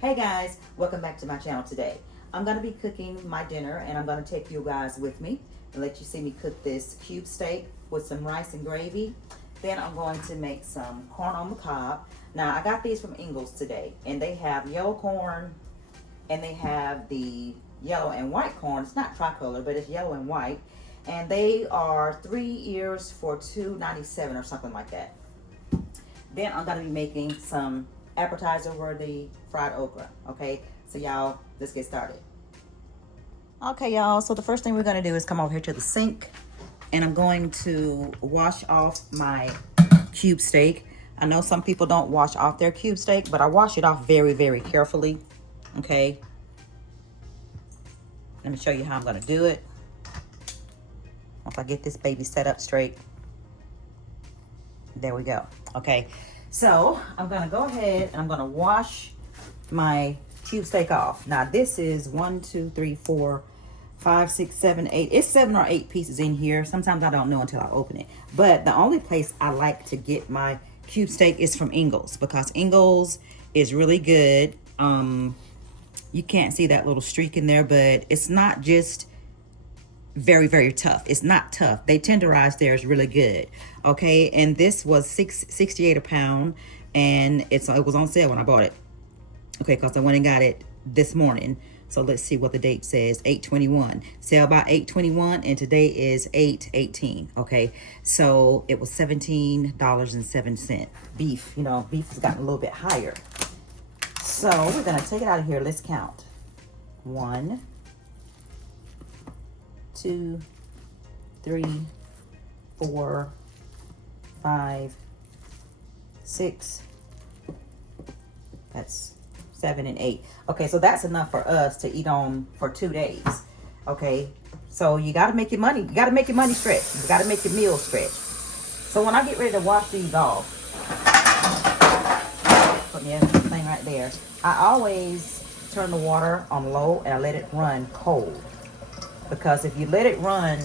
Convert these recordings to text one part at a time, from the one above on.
Hey guys, welcome back to my channel today. I'm going to be cooking my dinner and I'm going to take you guys with me and let you see me cook this cube steak with some rice and gravy. Then I'm going to make some corn on the cob. Now I got these from Ingles today and they have yellow corn and they have the yellow and white corn. It's not tricolor, but it's yellow and white. And they are 3 ears for $2.97 or something like that. Then I'm going to be making some appetizer worthy fried okra. Okay, so y'all, let's get started. Okay, y'all, so the first thing we're going to do is come over here to the sink and I'm going to wash off my cube steak. I know some people don't wash off their cube steak, but I wash it off very, very carefully. Okay, let me show you how I'm going to do it once I get this baby set up straight. There we go. Okay, so I'm gonna go ahead and I'm gonna wash my cube steak off. Now this is 1, 2, 3, 4, 5, 6, 7, 8. It's 7 or 8 pieces in here. Sometimes I don't know until I open it. But the only place I like to get my cube steak is from Ingles because Ingles is really good. You can't see that little streak in there, but it's not just very, very tough. It's not tough. They tenderize theirs really good. Okay, and this was $6.68 a pound, and it was on sale when I bought it. Okay, because I went and got it this morning. So let's see what the date says. 8/21. Sale by 8/21, and today is 8/18. Okay, so it was $17.07. Beef, you know, beef has gotten a little bit higher. So we're gonna take it out of here. Let's count. 1, 2, 3, 4, 5, 6. That's 7 and 8. Okay, so that's enough for us to eat on for 2 days. Okay, so you got to make your money. You got to make your money stretch. You got to make your meal stretch. So when I get ready to wash these off, put me everything right there. I always turn the water on low and I let it run cold. Because if you let it run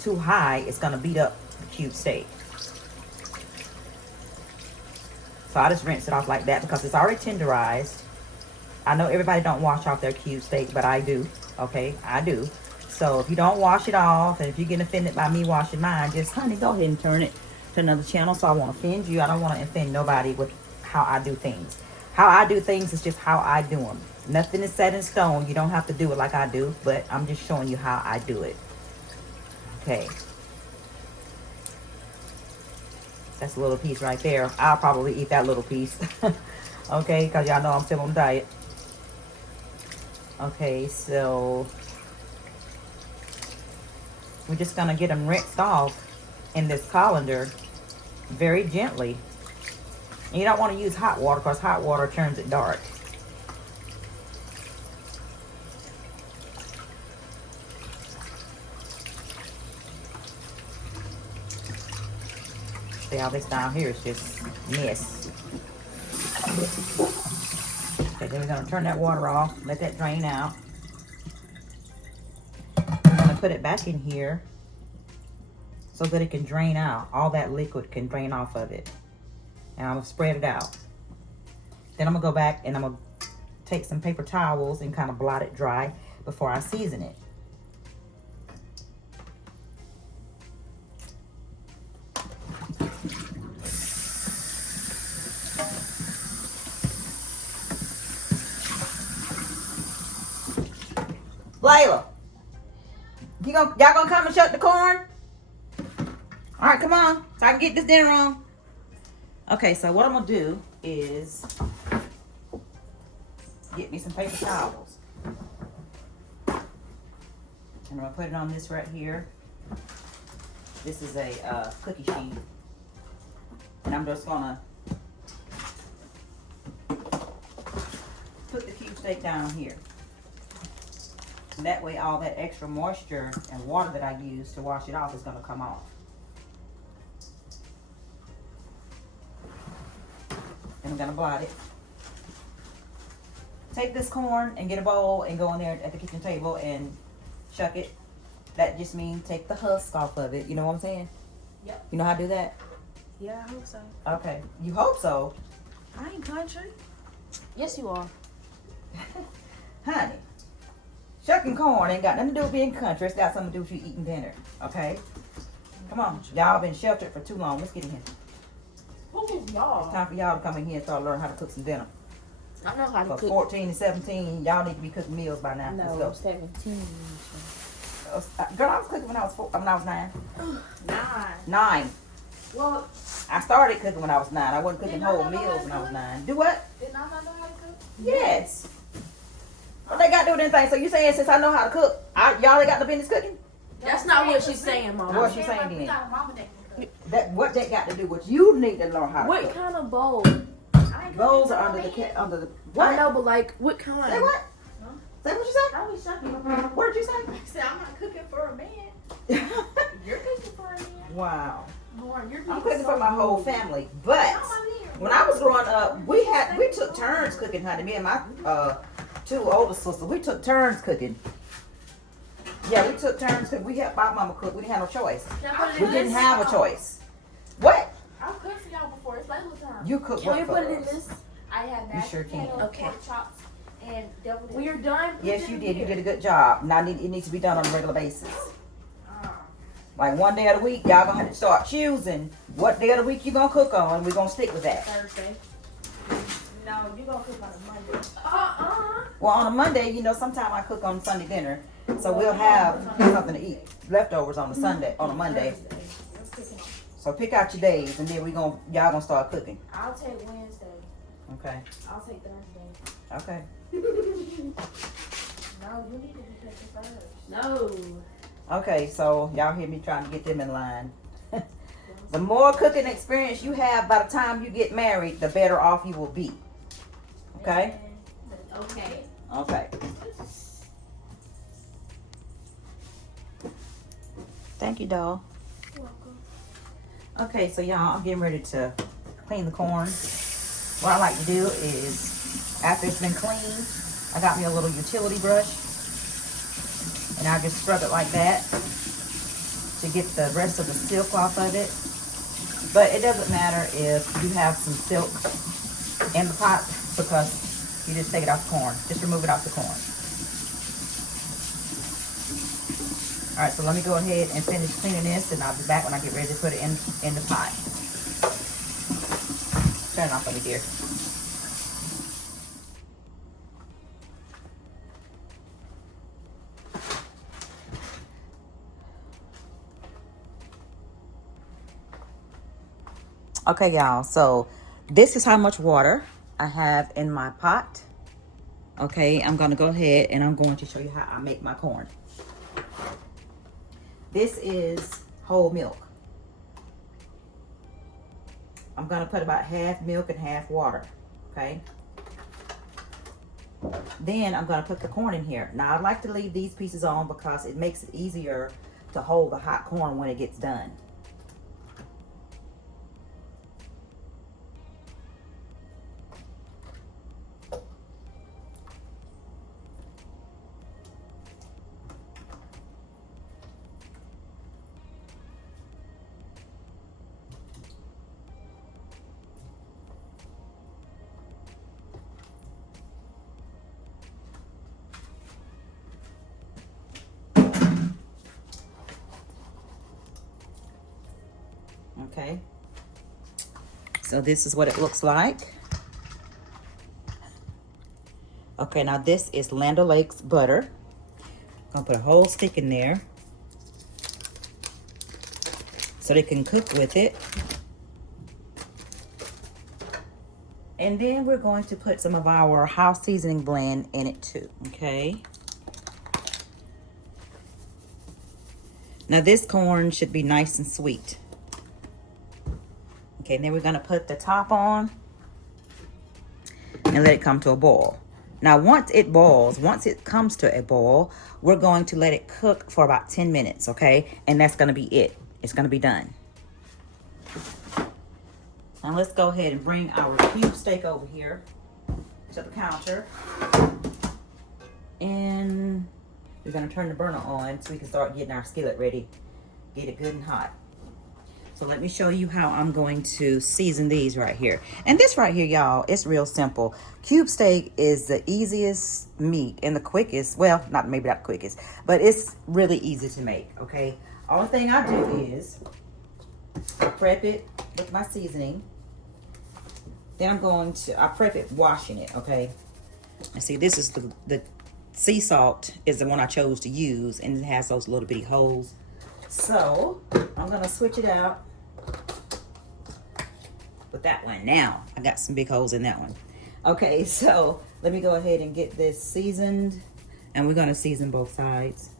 too high, it's going to beat up the cube steak. So I just rinse it off like that because it's already tenderized. I know everybody don't wash off their cube steak, but I do. Okay, I do. So if you don't wash it off, and if you get offended by me washing mine, just, honey, go ahead and turn it to another channel. So I won't offend you. I don't want to offend nobody with how I do things. How I do things is just how I do them. Nothing is set in stone. You don't have to do it like I do, but I'm just showing you how I do it. Okay. That's a little piece right there. I'll probably eat that little piece. Okay, because y'all know I'm still on diet. Okay, so we're just going to get them rinsed off in this colander very gently. And you don't want to use hot water because hot water turns it dark. See, all this down here is just mess. Okay, then we're going to turn that water off, let that drain out. We're going to put it back in here so that it can drain out. All that liquid can drain off of it. And I'm going to spread it out. Then I'm going to go back and I'm going to take some paper towels and kind of blot it dry before I season it. Layla, y'all gonna come and shuck the corn? All right, come on, so I can get this dinner on. Okay, so what I'm gonna do is get me some paper towels. And I'm gonna put it on this right here. This is a cookie sheet. And I'm just gonna put the cube steak down here. And that way all that extra moisture and water that I use to wash it off is going to come off. And I'm going to blot it. Take this corn and get a bowl and go in there at the kitchen table and shuck it. That just means take the husk off of it. You know what I'm saying? Yep. You know how to do that? Yeah, I hope so. Okay. You hope so? I ain't country. Yes, you are. Honey, shucking corn ain't got nothing to do with being country. It's got something to do with you eating dinner. Okay? Come on. Y'all been sheltered for too long. Let's get in here. Who is y'all? It's time for y'all to come in here and start learning how to cook some dinner. I know how to For cook. 14 and 17, y'all need to be cooking meals by now. No, Let's go. 17. Girl, I was cooking when I was 9. 9. 9. Well, I started cooking when I was 9. I wasn't cooking Didn't I whole not know how meals to when I was cook? 9. Do what? did not know how to cook? Yes. What they got to do with anything? So you saying since I know how to cook, y'all ain't got no business cooking? That's not what she's saying, Mom. What you saying like we then? got a mama that can cook. What that got to do with you need to learn how to What cook? kind of bowl? I ain't Bowls cooking are for under me. the I what? know, but like, what kind? Say what? Say what you say? I was shucking. What did you I said I'm not cooking for a man. say? You're cooking for a man. Wow. Lord, you're I'm cooking for my whole family, but when I was growing up, we took turns cooking, honey. Me and my 2 older sisters, we took turns cooking. Yeah, we took turns because we helped our mama cook. We didn't have no choice. We didn't have a choice. What? I've cooked for y'all before. It's Layla time. You cook Can what we for put it in us? this? I had You mashed sure can. potatoes, Okay. pork chops, and deviled eggs. When you're done, put Yes, it you in did. You here. did a good job. Now it needs to be done on a regular basis. Uh, Like one day of the week, y'all gonna have to start choosing what day of the week you gonna cook on, and we're gonna stick with that. Thursday. No, you gonna cook on a Monday. Well, on a Monday, you know, sometimes I cook on Sunday dinner, so we'll have something to eat, leftovers on a Monday. Let's cook it on. So pick out your days, and then y'all gonna start cooking. I'll take Wednesday. Okay. I'll take Thursday. Okay. No, you need to be cooking first. No. Okay. So y'all hear me trying to get them in line. The more cooking experience you have by the time you get married, the better off you will be. Okay. Okay. Okay. Thank you, doll. You're welcome. Okay, so y'all, I'm getting ready to clean the corn. What I like to do is, after it's been cleaned, I got me a little utility brush, and I just scrub it like that to get the rest of the silk off of it. But it doesn't matter if you have some silk in the pot, because you just take it off the corn. Just remove it off the corn. All right, so let me go ahead and finish cleaning this, and I'll be back when I get ready to put it in the pot. Turn it off for me, dear. Okay, y'all, so this is how much water I have in my pot. Okay, I'm gonna go ahead and I'm going to show you how I make my corn. This is whole milk. I'm gonna put about half milk and half water, okay? Then I'm gonna put the corn in here. Now I like to leave these pieces on because it makes it easier to hold the hot corn when it gets done. Okay, so this is what it looks like. Okay, now this is Land O'Lakes butter. I'm gonna put a whole stick in there so they can cook with it. And then we're going to put some of our house seasoning blend in it too, okay? Now this corn should be nice and sweet. Okay, and then we're gonna put the top on and let it come to a boil. Now once it boils, once it comes to a boil, we're going to let it cook for about 10 minutes, okay? And that's gonna be it. It's gonna be done. Now let's go ahead and bring our cube steak over here to the counter. And we're gonna turn the burner on so we can start getting our skillet ready. Get it good and hot. So let me show you how I'm going to season these right here. And this right here, y'all, it's real simple. Cube steak is the easiest meat and the quickest. Well, maybe not the quickest, but it's really easy to make, okay? All the thing I do is I prep it with my seasoning. Then I prep it washing it, okay? And see, this is the sea salt is the one I chose to use, and it has those little bitty holes. So I'm gonna switch it out with that one. Now I got some big holes in that one. Okay, so let me go ahead and get this seasoned, and we're gonna season both sides.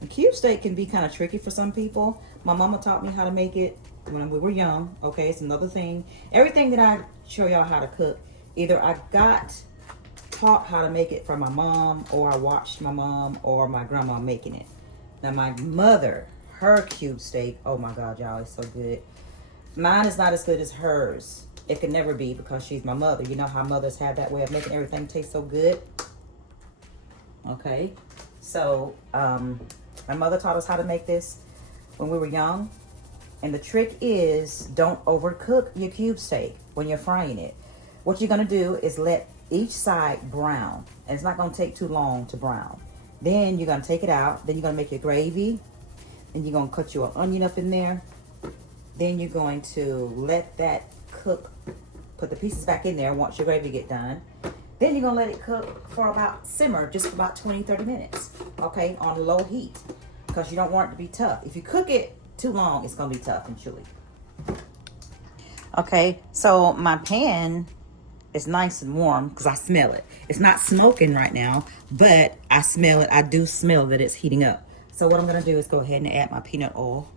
The cube steak can be kind of tricky for some people. My mama taught me how to make it when we were young. Okay, it's another thing. Everything that I show y'all how to cook, either I got taught how to make it from my mom, or I watched my mom or my grandma making it. Now my mother, her cube steak, oh my God, y'all, it's so good. Mine is not as good as hers. It could never be, because she's my mother. You know how mothers have that way of making everything taste so good. Okay, so my mother taught us how to make this when we were young. And the trick is, don't overcook your cube steak when you're frying it. What you're gonna do is let each side brown. And it's not gonna take too long to brown. Then you're gonna take it out. Then you're gonna make your gravy. Then you're gonna cut your onion up in there. Then you're going to let that cook. Put the pieces back in there once your gravy get done. Then you're gonna let it cook for simmer just for about 20-30 minutes. Okay, on low heat, because you don't want it to be tough. If you cook it too long, it's gonna be tough and chewy. Okay, so my pan is nice and warm because I smell it. It's not smoking right now, but I smell it. I do smell that it's heating up. So what I'm gonna do is go ahead and add my peanut oil.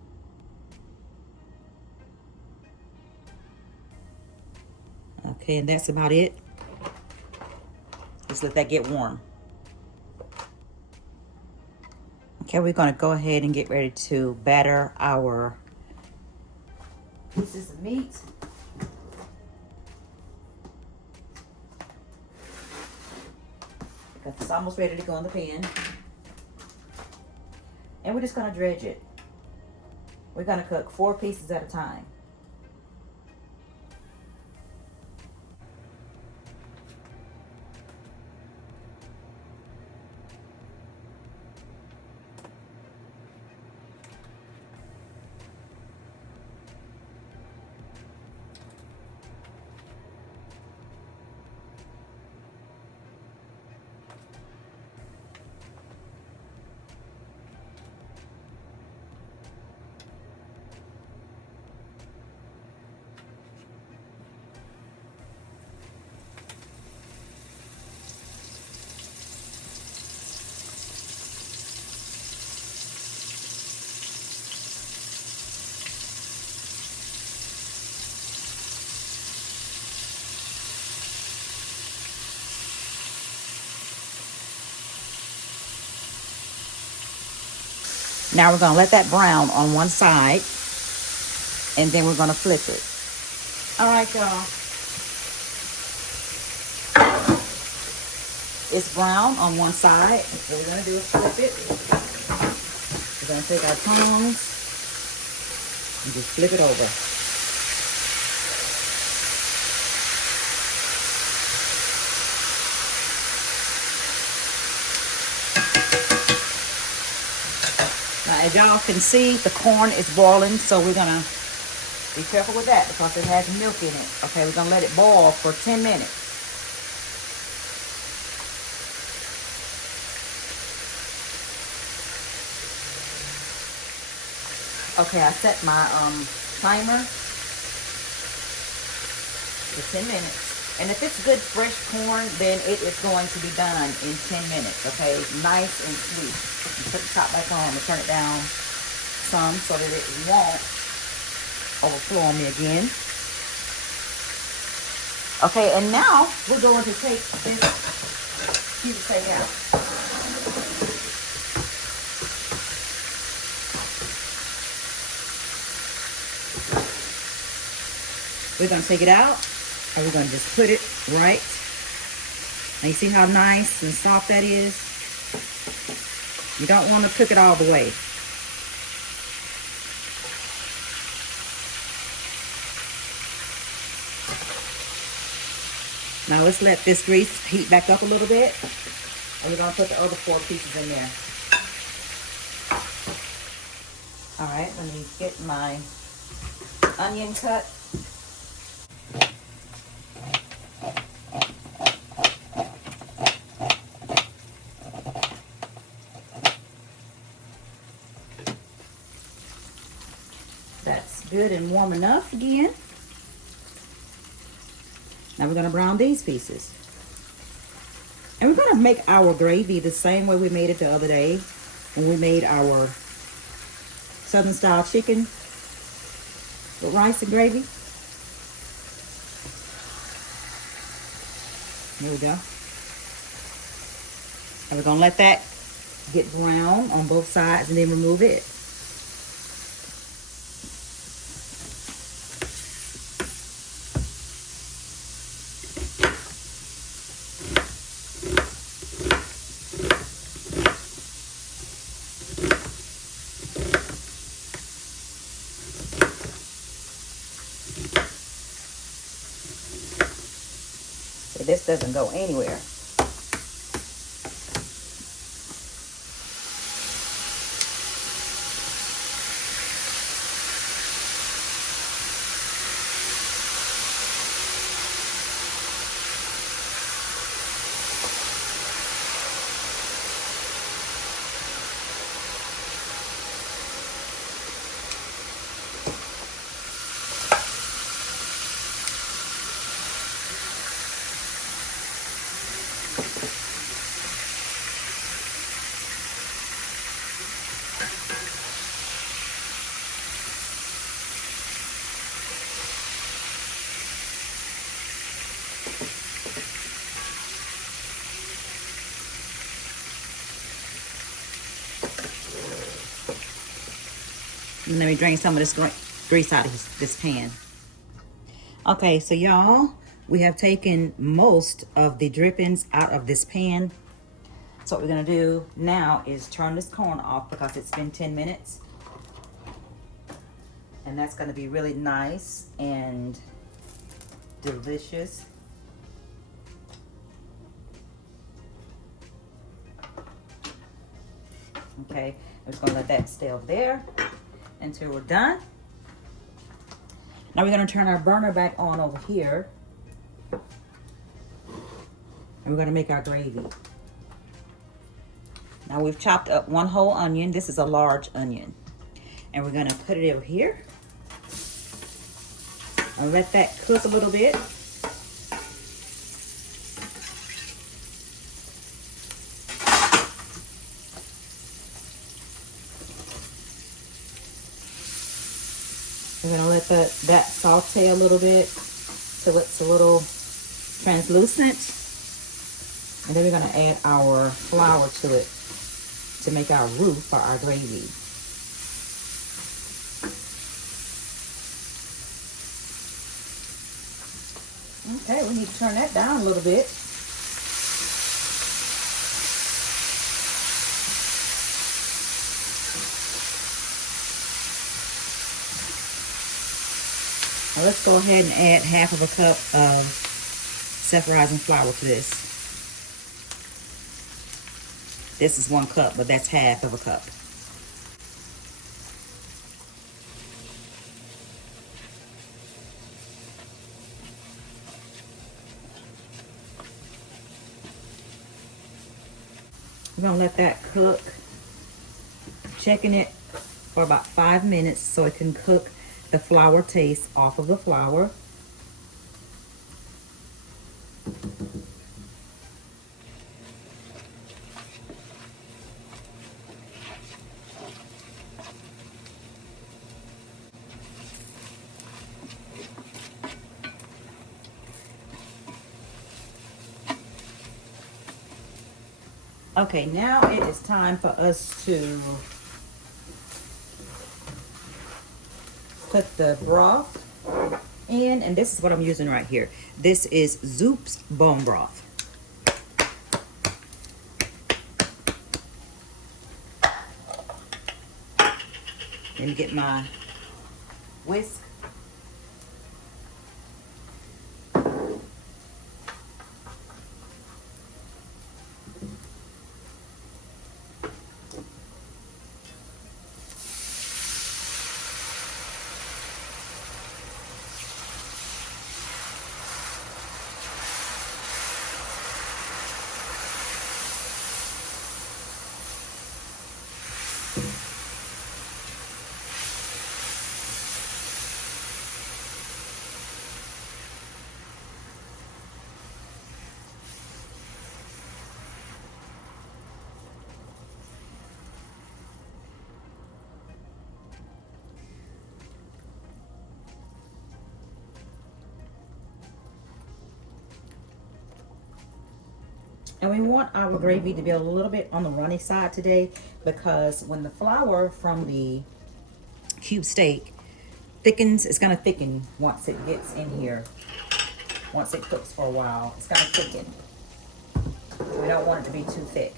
Okay, and that's about it. Just let that get warm. Okay, we're gonna go ahead and get ready to batter our pieces of meat. Because it's almost ready to go in the pan. And we're just gonna dredge it. We're gonna cook 4 pieces at a time. Now we're gonna let that brown on one side, and then we're gonna flip it. All right, y'all. It's brown on one side. What we're gonna do is flip it. We're gonna take our tongs and just flip it over. Now, as y'all can see, the corn is boiling, so we're gonna be careful with that because it has milk in it. Okay, we're gonna let it boil for 10 minutes. Okay, I set my timer for 10 minutes. And if it's good fresh corn, then it is going to be done in 10 minutes, okay? Nice and sweet. You put the top back on and turn it down some so that it won't overflow on me again. Okay, and now we're going to take this cube steak out. We're going to take it out, and we're going to just put it right. Now you see how nice and soft that is? You don't want to cook it all the way. Now let's let this grease heat back up a little bit. And we're going to put the other 4 pieces in there. All right, let me get my onion cut. That's good and warm enough again. Now we're going to brown these pieces. And we're going to make our gravy the same way we made it the other day when we made our Southern style chicken with rice and gravy. There we go. And we're going to let that get brown on both sides and then remove it. This doesn't go anywhere. And let me drain some of this grease out of this pan. Okay, so y'all, we have taken most of the drippings out of this pan. So what we're gonna do now is turn this corn off because it's been 10 minutes. And that's gonna be really nice and delicious. Okay, I'm just gonna let that stay over there until we're done. Now we're gonna turn our burner back on over here. And we're gonna make our gravy. Now we've chopped up 1 whole onion. This is a large onion. And we're gonna put it over here. And let that cook a little bit. We're gonna let that saute a little bit till it's a little translucent. And then we're gonna add our flour to it to make our roux for our gravy. Okay, we need to turn that down a little bit. Now let's go ahead and add half of a cup of self-rising flour to this. This is 1 cup, but that's half of a cup. We're gonna let that cook, checking it for about 5 minutes so it can cook the flour taste off of the flour. Okay, now it is time for us to put the broth in, and this is what I'm using right here. This is Zoop's bone broth. Let me get my whisk. And we want our gravy to be a little bit on the runny side today, because when the flour from the cube steak thickens, it's gonna thicken once it gets in here. Once it cooks for a while, it's gonna thicken. We don't want it to be too thick.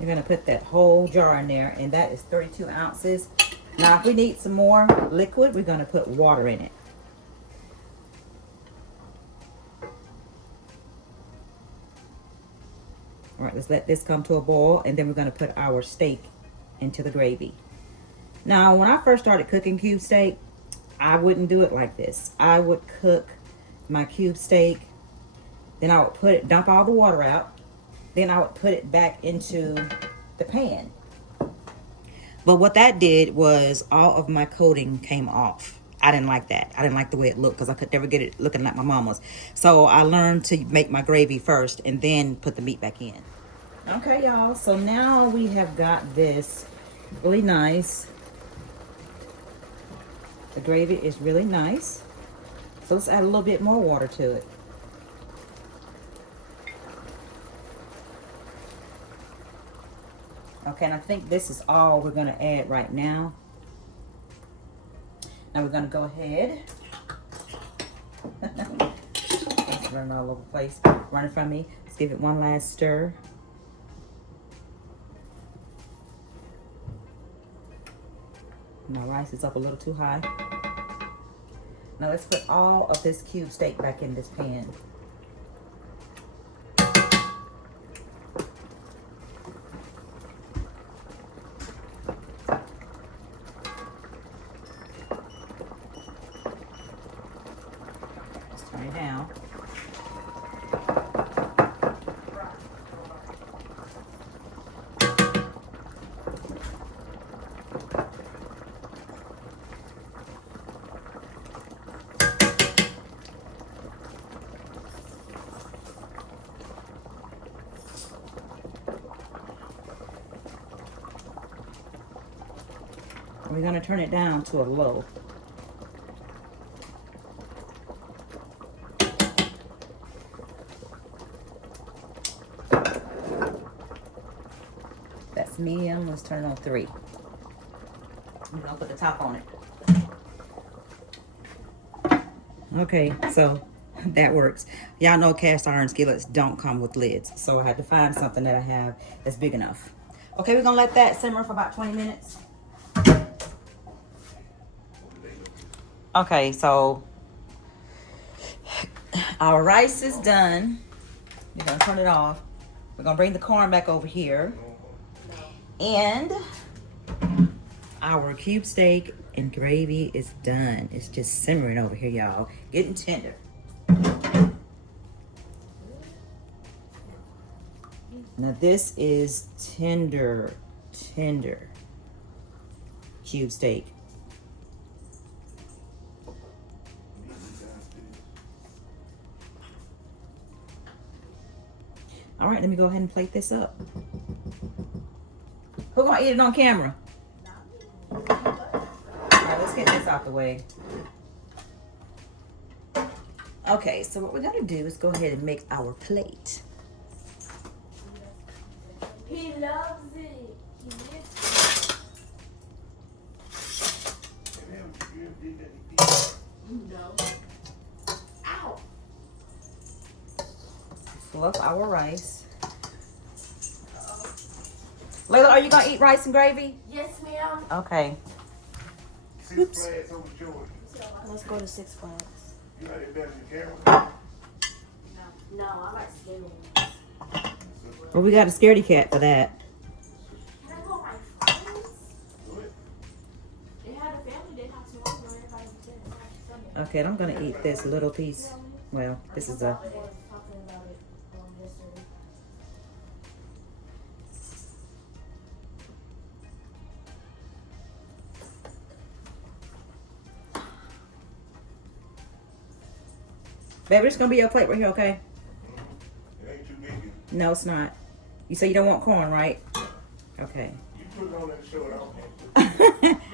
You're gonna put that whole jar in there, and that is 32 ounces. Now, if we need some more liquid, we're gonna put water in it. All right, let's let this come to a boil, and then we're gonna put our steak into the gravy. Now, when I first started cooking cube steak, I wouldn't do it like this. I would cook my cube steak, then I would put it, dump all the water out, then I would put it back into the pan. But what that did was all of my coating came off. I didn't like that. I didn't like the way it looked, because I could never get it looking like my mama's. So I learned to make my gravy first and then put the meat back in. Okay, y'all. So now we have got this really nice. The gravy is really nice. So let's add a little bit more water to it. Okay, and I think this is all we're gonna add right now. Now we're gonna go ahead. It's running all over the place. Running from me. Let's give it one last stir. My rice is up a little too high. Now let's put all of this cube steak back in this pan. Turn it down. We're going to turn it down to a low. That's medium. Let's turn it on 3. I'm going to put the top on it. Okay, so that works. Y'all know cast iron skillets don't come with lids, so I had to find something that I have that's big enough. Okay, we're going to let that simmer for about 20 minutes. Okay, so our rice is done. We're gonna turn it off. We're gonna bring the corn back over here. And our cube steak and gravy is done. It's just simmering over here, y'all. Getting tender. Now this is tender cube steak. All right, let me go ahead and plate this up. Who gonna eat it on camera? All right, let's get this out the way. Okay, so what we're gonna do is go ahead and make our plate. He loves it. No. Ow. Fluff our rice. Layla, are you gonna eat rice and gravy? Yes, ma'am. Okay. Six Flags over Georgia. Let's go to Six Flags. You like it better than Carol? No, I like scary. Well, we got a scaredy cat for that. Can I go with my friends? Do it. They had a family. They had to over. Everybody was there. Okay, and I'm gonna eat this little piece. Well, this is a. Talking about it yesterday. Baby, it's gonna be your plate right here, okay? It ain't too big. No, it's not. You say you don't want corn, right? Okay. You put it on and show it off.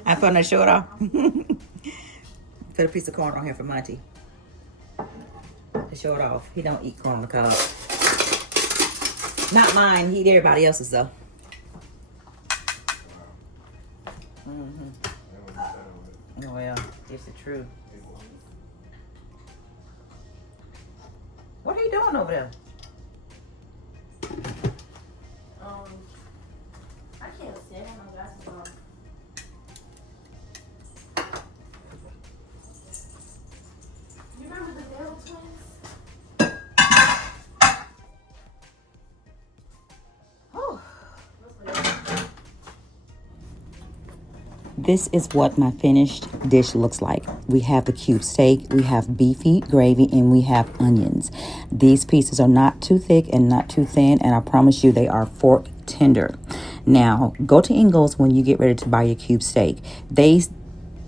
I put no short off. Put a piece of corn on here for Monty. To show it off. He don't eat corn on the cob. Not mine. He eat everybody else's though. Mm-hmm. Oh well, it's the truth. What are you doing over there? I can't stand my glasses on. You remember the Bell twins? Whew. This is what my finished dish looks like. We have the cube steak, we have beefy gravy, and we have onions. These pieces are not too thick and not too thin, and I promise you they are fork tender. Now, go to Ingles when you get ready to buy your cube steak. They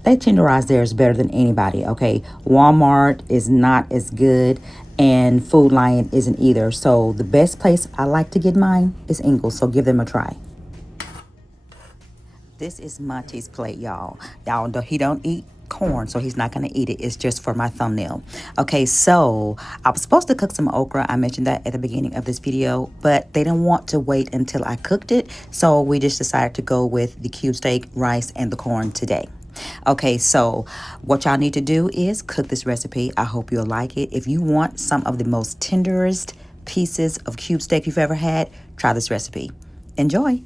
tenderize theirs better than anybody, okay? Walmart is not as good, and Food Lion isn't either. So the best place I like to get mine is Ingles, so give them a try. This is Monty's plate, y'all. He don't eat corn, so he's not going to eat it. It's just for my thumbnail. Okay, so I was supposed to cook some okra. I mentioned that at the beginning of this video, but they didn't want to wait until I cooked it, so we just decided to go with the cube steak, rice, and the corn today. Okay, so what y'all need to do is cook this recipe. I hope you'll like it. If you want some of the most tenderest pieces of cube steak you've ever had, try this recipe. Enjoy.